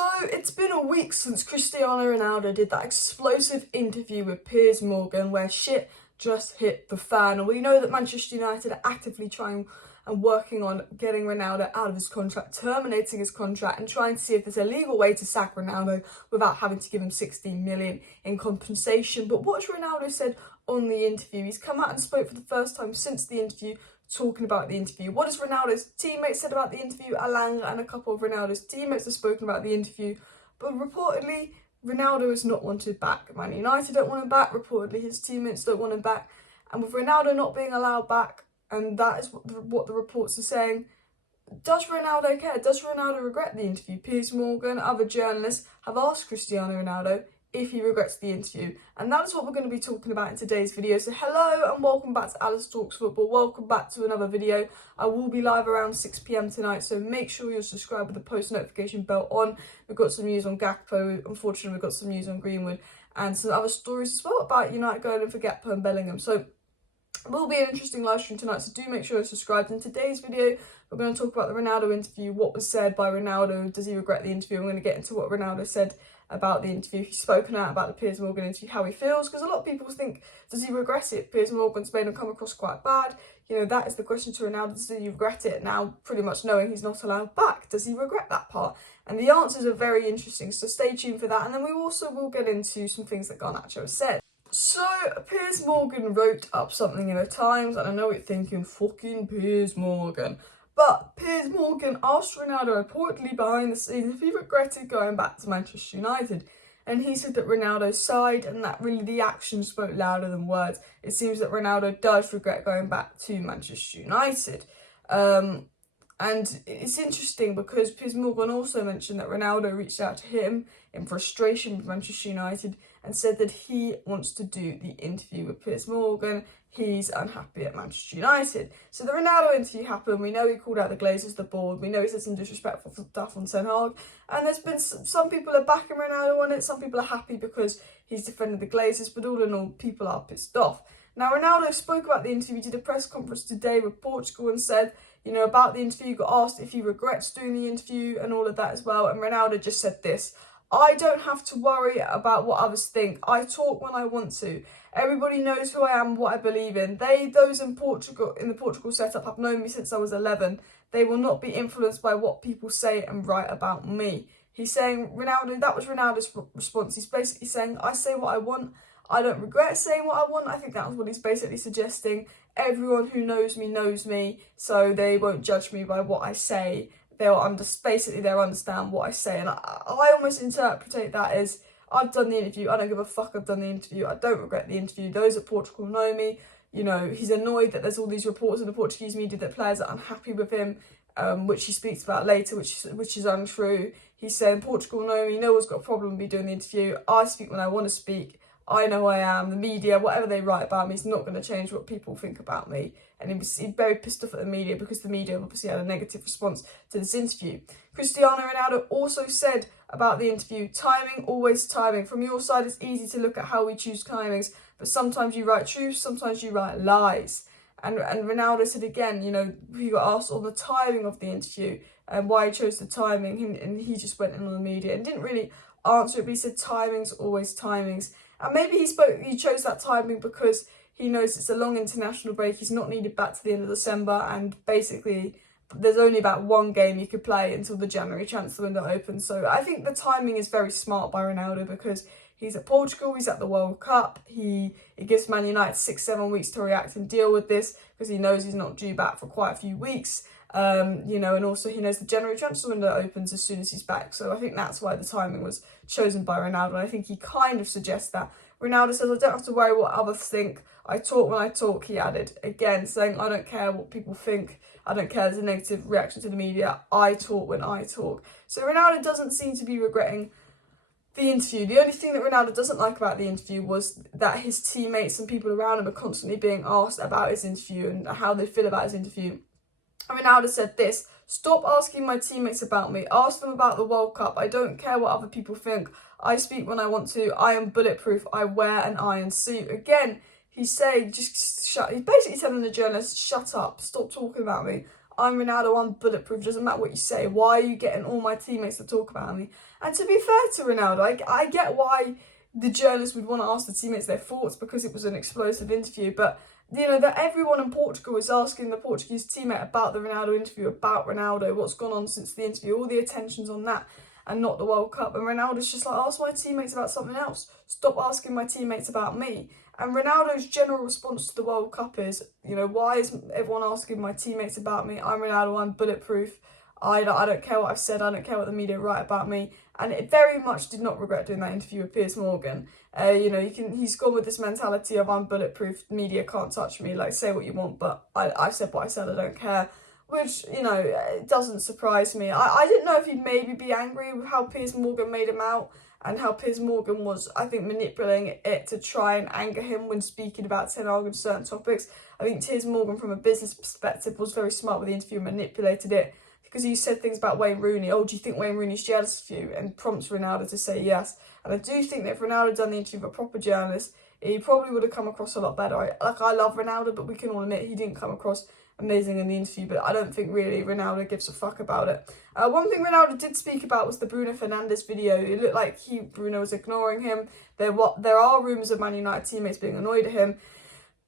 So it's been a week since Cristiano Ronaldo did that explosive interview with Piers Morgan where shit just hit the fan. And we know that Manchester United are actively trying and working on getting Ronaldo out of his contract, terminating his contract and trying to see if there's a legal way to sack Ronaldo without having to give him 16 million in compensation. But what Ronaldo said on the interview, he's come out and spoke for the first time since the interview, talking about the interview. What has Ronaldo's teammates said about the interview? Alang and a couple of Ronaldo's teammates have spoken about the interview, but reportedly Ronaldo is not wanted back. Man United don't want him back, reportedly his teammates don't want him back, and with Ronaldo not being allowed back, and that is what the reports are saying, does Ronaldo care? Does Ronaldo regret the interview? Piers Morgan, other journalists have asked Cristiano Ronaldo if he regrets the interview, and that is what we're going to be talking about in today's video. So hello and welcome back to Alice Talks Football. Welcome back to another video. I will be live around 6 p.m. tonight, so make sure you're subscribed with the post notification bell on. We've got some news on Gakpo, unfortunately we've got some news on Greenwood and some other stories as well about United going in for Gakpo and Bellingham. So it will be an interesting live stream tonight, so do make sure you're subscribed. In today's video, we're going to talk about the Ronaldo interview, what was said by Ronaldo, does he regret the interview? I'm going to get into what Ronaldo said about the interview. He's spoken out about the Piers Morgan interview, how he feels, because a lot of people think, does he regret it? Piers Morgan's made him come across quite bad. You know, that is the question to Ronaldo, does he regret it? Now, pretty much knowing he's not allowed back, does he regret that part? And the answers are very interesting, so stay tuned for that. And then we also will get into some things that Garnacho has said. So, Piers Morgan wrote up something in the Times, and I know you're thinking, fucking Piers Morgan. But Piers Morgan asked Ronaldo reportedly behind the scenes if he regretted going back to Manchester United. And he said that Ronaldo sighed and that really the actions spoke louder than words. It seems that Ronaldo does regret going back to Manchester United. And it's interesting because Piers Morgan also mentioned that Ronaldo reached out to him in frustration with Manchester United and said that he wants to do the interview with Piers Morgan. He's unhappy at Manchester United. So the Ronaldo interview happened. We know he called out the Glazers, the board. We know he said some disrespectful stuff on Ten Hag. And there's been some people are backing Ronaldo on it. Some people are happy because he's defended the Glazers. But all in all, people are pissed off. Now, Ronaldo spoke about the interview, did a press conference today with Portugal and said, you know, about the interview, got asked if he regrets doing the interview and all of that as well. And Ronaldo just said this: I don't have to worry about what others think. I talk when I want to. Everybody knows who I am, what I believe in. Those in Portugal, in the Portugal setup, have known me since I was 11. They will not be influenced by what people say and write about me. He's saying, Ronaldo, that was Ronaldo's response. He's basically saying, I say what I want. I don't regret saying what I want. I think that's what he's basically suggesting. Everyone who knows me, so they won't judge me by what I say. They'll understand what I say. And I almost interpret that as, I've done the interview, I don't give a fuck, I've done the interview, I don't regret the interview. Those at Portugal know me. You know, he's annoyed that there's all these reports in the Portuguese media that players are unhappy with him, which he speaks about later, which is untrue. He's saying, Portugal know me, no one's got a problem with me doing the interview. I speak when I want to speak. I know I am. The media, whatever they write about me, is not going to change what people think about me. And he's very pissed off at the media because the media obviously had a negative response to this interview. Cristiano Ronaldo also said about the interview, timing, always timing. From your side, it's easy to look at how we choose timings, but sometimes you write truth, sometimes you write lies. And Ronaldo said again, you know, he got asked on the timing of the interview and why he chose the timing, and he just went in on the media and didn't really answer it, but he said timings, always timings. And maybe he chose that timing because he knows it's a long international break. He's not needed back to the end of December. And basically, there's only about one game you could play until the January transfer window opens. So I think the timing is very smart by Ronaldo because he's at Portugal, he's at the World Cup. He gives Man United 6-7 weeks to react and deal with this because he knows he's not due back for quite a few weeks. You know, and also he knows the January transfer window opens as soon as he's back. So I think that's why the timing was chosen by Ronaldo. And I think he kind of suggests that. Ronaldo says, I don't have to worry what others think. I talk when I talk, he added. Again, saying, I don't care what people think. I don't care there's a negative reaction to the media. I talk when I talk. So Ronaldo doesn't seem to be regretting the interview. The only thing that Ronaldo doesn't like about the interview was that his teammates and people around him are constantly being asked about his interview and how they feel about his interview. Ronaldo said this: stop asking my teammates about me. Ask them about the World Cup. I don't care what other people think. I speak when I want to. I am bulletproof. I wear an iron suit. Again, he's saying, just shut. He's basically telling the journalist, shut up. Stop talking about me. I'm Ronaldo, I'm bulletproof, doesn't matter what you say. Why are you getting all my teammates to talk about me? And to be fair to Ronaldo, I get why the journalists would want to ask the teammates their thoughts because it was an explosive interview, but you know, that everyone in Portugal is asking the Portuguese teammate about the Ronaldo interview, about Ronaldo, what's gone on since the interview, all the attention's on that and not the World Cup. And Ronaldo's just like, ask my teammates about something else. Stop asking my teammates about me. And Ronaldo's general response to the World Cup is, you know, why is everyone asking my teammates about me? I'm Ronaldo, I'm bulletproof. I don't care what I've said, I don't care what the media write about me. And it very much did not regret doing that interview with Piers Morgan. You know, he's gone with this mentality of I'm bulletproof, media can't touch me, like say what you want, but I said what I said, I don't care. Which, you know, it doesn't surprise me. I didn't know if he'd maybe be angry with how Piers Morgan made him out and how Piers Morgan was, I think, manipulating it to try and anger him when speaking about Ten Hag and certain topics. I think Piers Morgan, from a business perspective, was very smart with the interview and manipulated it because he said things about Wayne Rooney. Oh, do you think Wayne Rooney's jealous of you? And prompts Ronaldo to say yes. And I do think that if Ronaldo had done the interview with a proper journalist, he probably would have come across a lot better. I love Ronaldo, but we can all admit he didn't come across amazing in the interview, but I don't think really Ronaldo gives a fuck about it. One thing Ronaldo did speak about was the Bruno Fernandes video. It looked like Bruno was ignoring him. There are rumours of Man United teammates being annoyed at him.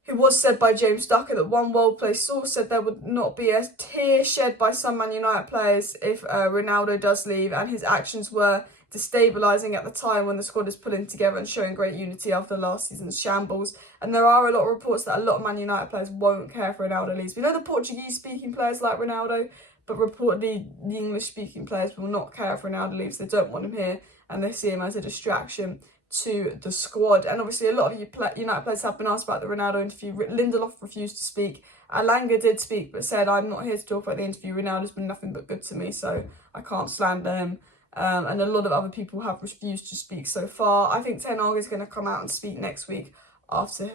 It was said by James Ducker that one well-placed source said there would not be a tear shed by some Man United players if Ronaldo does leave, and his actions were destabilising at the time when the squad is pulling together and showing great unity after last season's shambles. And there are a lot of reports that a lot of Man United players won't care if Ronaldo leaves. We know the Portuguese-speaking players like Ronaldo, but reportedly the English-speaking players will not care if Ronaldo leaves. They don't want him here, and they see him as a distraction to the squad. And obviously a lot of United players have been asked about the Ronaldo interview. Lindelof refused to speak. Alanga did speak, but said, I'm not here to talk about the interview. Ronaldo's been nothing but good to me, so I can't slander him. And a lot of other people have refused to speak so far. I think Ten Hag is going to come out and speak next week after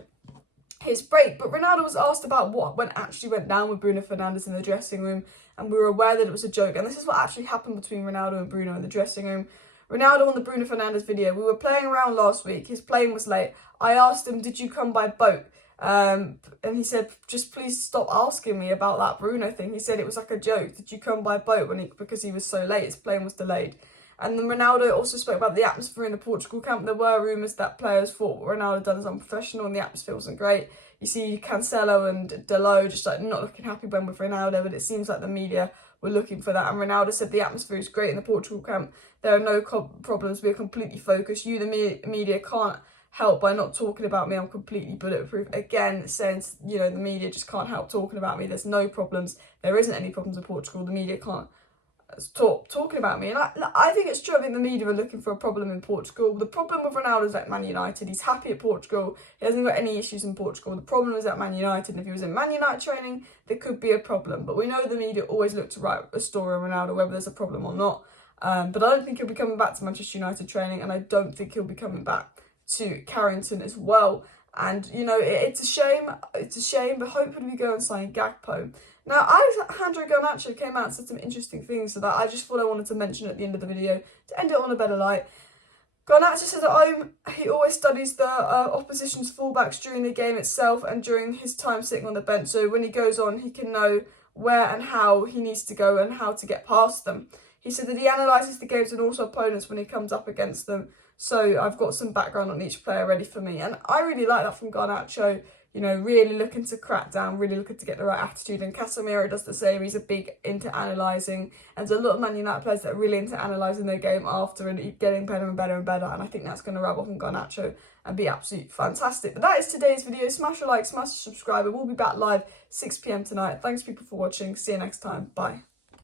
his break. But Ronaldo was asked about what actually went down with Bruno Fernandes in the dressing room, and we were aware that it was a joke. And this is what actually happened between Ronaldo and Bruno in the dressing room. Ronaldo on the Bruno Fernandes video, we were playing around last week. His plane was late. I asked him, did you come by boat? And he said, just please stop asking me about that Bruno thing. He said it was like a joke. Did you come by boat because he was so late? His plane was delayed. And then Ronaldo also spoke about the atmosphere in the Portugal camp. There were rumours that players thought what Ronaldo done is unprofessional and the atmosphere wasn't great. You see Cancelo and Dalot just like not looking happy when with Ronaldo, but it seems like the media were looking for that. And Ronaldo said the atmosphere is great in the Portugal camp. There are no problems. We're completely focused. You, the media, can't help by not talking about me. I'm completely bulletproof. Again, saying, you know, the media just can't help talking about me. There's no problems. There isn't any problems in Portugal. The media can't talking about me. And I think it's true. I think the media are looking for a problem in Portugal. The problem with Ronaldo is at Man United. He's happy at Portugal. He hasn't got any issues in Portugal. The problem is at Man United. And if he was in Man United training, there could be a problem. But we know the media always look to write a story on Ronaldo, whether there's a problem or not. But I don't think he'll be coming back to Manchester United training, and I don't think he'll be coming back to Carrington as well. And, you know, it's a shame. It's a shame, but hopefully we go and sign Gakpo. Now, Alejandro Garnacho came out and said some interesting things that I just thought I wanted to mention at the end of the video to end it on a better light. Garnacho says at home he always studies the opposition's fullbacks during the game itself and during his time sitting on the bench. So when he goes on, he can know where and how he needs to go and how to get past them. He said that he analyses the games and also opponents when he comes up against them. So I've got some background on each player ready for me. And I really like that from Garnacho. You know, really looking to crack down, really looking to get the right attitude. And Casemiro does the same. He's a big into analysing. And there's a lot of Man United players that are really into analysing their game after and getting better and better and better. And I think that's going to rub off on Garnacho and be absolutely fantastic. But that is today's video. Smash a like, smash a subscribe. We'll be back live 6 PM tonight. Thanks people for watching. See you next time. Bye.